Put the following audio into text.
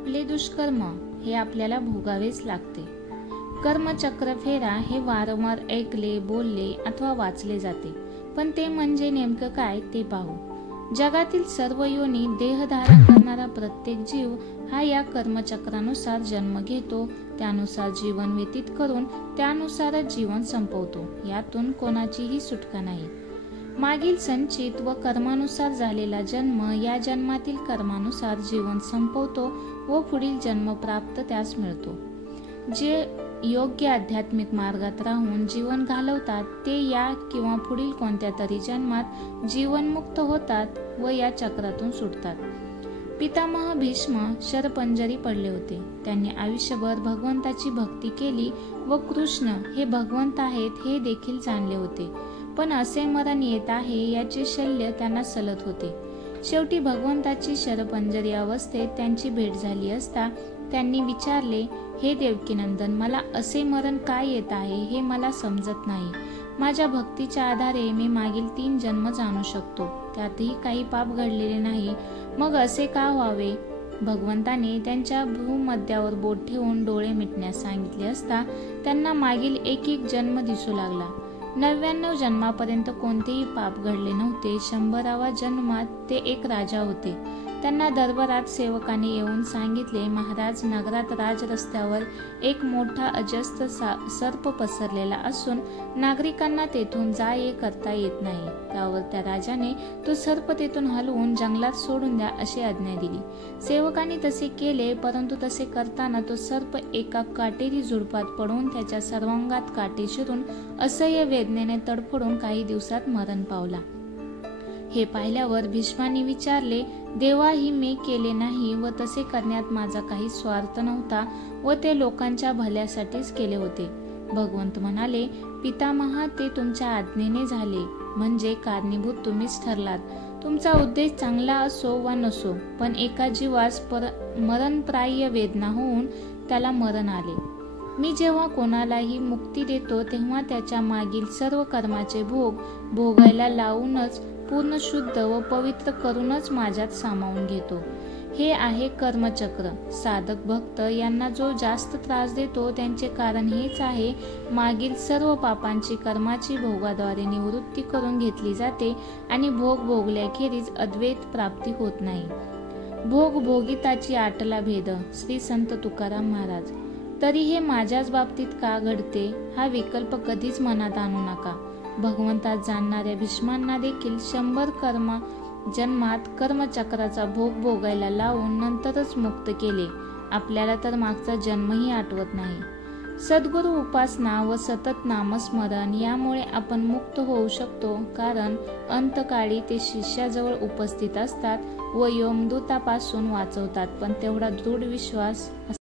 आपले दुष्कर्म हे आपल्याला भोगावेच लागते. कर्मचक्र फेरा हे वारंवार ऐकले, बोलले अथवा वाचले जाते, पण ते म्हणजे नेमकं काय ते पाहू. जगातील सर्व योनी देह धारण करणारा प्रत्येक जीव हा या कर्मचक्रानुसार जन्म घेतो, त्यानुसार जीवन व्यतीत करून त्यानुसारच जीवन संपवतो. यातून कोणाचीही सुटका नाही. मागील संचित व कर्मानुसार झालेला जन्म या जन्मातील कर्मानुसार जीवन संपवतो व पुढील जन्म प्राप्त त्यास मिळतो. जे योग्य आध्यात्मिक मार्गात राहून जीवन घालवतात ते या किंवा पुढील कोणत्या तरी जन्मात जीवनमुक्त होतात व या चक्रातून सुटतात. पितामह भीष्म शरपंजरी पडले होते. त्यांनी आयुष्यभर भगवंताची भक्ती केली व कृष्ण हे भगवंत आहेत हे देखील जाणले होते, पण असे मरण येत आहे याचे शल्य त्यांना सलत होते. शेवटी भगवंताची शरपंजरी अवस्थेत त्यांची भेट झाली असता त्यांनी विचारले, हे देवकीनंदन, मला असे मरण काय येत आहे हे मला समजत नाही. माझ्या भक्तीच्या आधारे मी मागील 3 जन्म जाणू शकतो, त्यातही काही पाप घडलेले नाही, मग असे का व्हावे? भगवंताने त्यांच्या भूमध्यावर बोट ठेवून डोळे मिटण्यास सांगितले असता त्यांना मागील एक जन्म दिसू लागला. 99 जन्मापर्यंत कोणतेही पाप घडले नव्हते. 100व्या जन्मात ते एक राजा होते. त्यांना दरबारात सेवकाने येऊन सांगितले, महाराज, नगरात राज रस्त्यावर एक मोठा अजस्त्र सर्प पसरलेला असून नागरिकांना तेथून जा ये करता येत नाही. त्यावर त्या राजाने तो सर्प तेथून हलवून जंगलात सोडून द्या अशी आज्ञा दिली. सेवकाने तसे केले, परंतु तसे करताना तो सर्प एका काटेरी झुडपात पडून त्याच्या सर्वांगात काटे शिरून असह्य वेदनेने तडफडून काही दिवसात मरण पावला. हे पाहिल्यावर भीष्मांनी विचारले, देवाही मी केले नाही व तसे करण्यात माझा काही स्वार्थ नव्हता व ते लोकांच्या भल्यासाठीच केले होते. भगवंत म्हणाले, पितामहा, ते तुमच्या आज्ञेने झाले, म्हणजे कारणीभूत तुम्हीच ठरलात. तुमचा उद्देश चांगला असो वा नसो, पण एका जीवास मरणप्राय वेदना होऊन त्याला मरण आले. मी जेव्हा कोणालाही मुक्ती देतो तेव्हा त्याच्या मागील सर्व कर्माचे भोग भोगायला लावूनच पूर्ण शुद्ध व पवित्र करूनच माझ्यात सामावून घेतो. हे आहे कर्मचक्र. साधक भक्त यांना जो जास्त त्रास देतो त्यांचे कारण हेच आहे, मागील सर्व पापांची कर्माची भोगाद्वारे निवृत्ती करून घेतली जाते आणि भोग भोगल्याखेरीज अद्वैत प्राप्ती होत नाही. भोग भोगिताची आटला भेद, श्री संत तुकाराम महाराज. तरी हे माझ्याच बाबतीत का घडते हा विकल्प कधीच मनात आणू नका. भगवंतात जाणणाऱ्या भीष्मांना देखील 100 जन्मात कर्मचक्राचा भोग भोगायला लावून नंतरच मुक्त केले. आपल्याला तर मागचा जन्मही आठवत नाही. सद्गुरु उपासना व सतत नामस्मरण यामुळे आपण मुक्त होऊ शकतो, कारण अंतकाळी ते शिष्याजवळ उपस्थित असतात व यमदूतापासून वाचवतात, पण तेवढा दृढ विश्वास